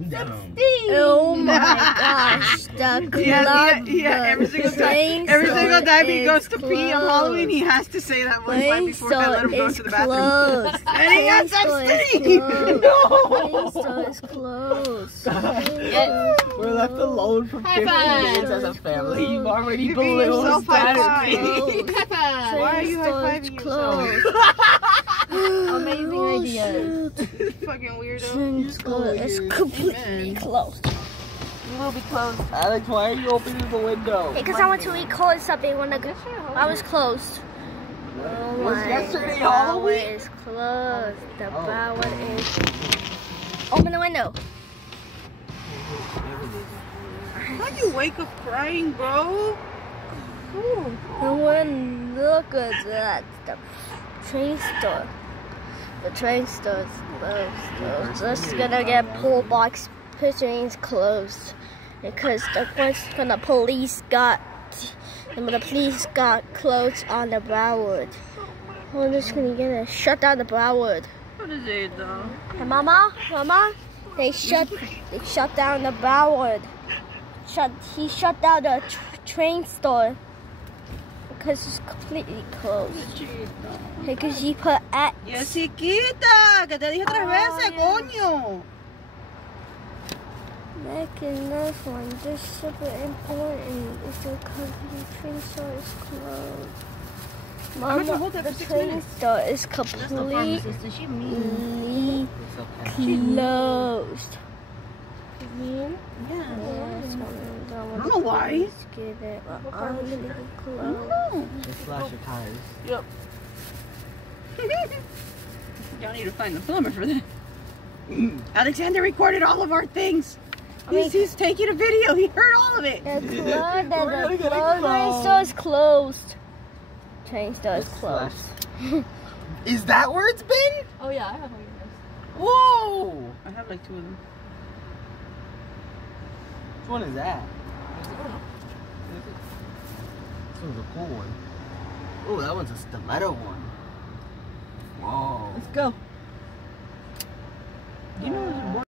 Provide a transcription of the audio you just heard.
them down. Oh my gosh, the club. Yeah, every single time he goes to pee on Halloween, he has to say that one time before I let him go to the bathroom. And he got abstaining! No! Train store is closed. We're left alone for 50 minutes as a family. You've already belittled us. Why are you high-fiving yourself? Amazing ideas. Fucking weirdo. Train store is completely closed. You will be closed. Alex, why are you opening the window? Because I want to record something when I was closed. Oh Was my yesterday God, Halloween? is closed. The bar is. Open the window. How do you wake up crying, bro? And when look at that, the train store. The train store is closed. So just gonna get pull box trains closed because the police got closed on the Broward. We're just gonna shut down the Broward. What is it though? Hey, Mama, they shut down the Broward. He shut down the train store because it's completely closed. Because he put X. Yes, chiquita, que te dije 3 veces, coño. Making this one, this is super important. If the company train store is closed. Mama, the train store is completely closed. Yeah. I don't know why. Just flash your tires. Yep. Y'all need to find the plumber for that. Alexander recorded all of our things. He's taking a video. He heard all of it. The train store is closed. Train store is closed. Is that where it's been? Oh yeah, I have all your Whoa! I have like 2 of them. Which one is that? This one's a cool one. Oh, that one's a stiletto one. Whoa. Let's go. You know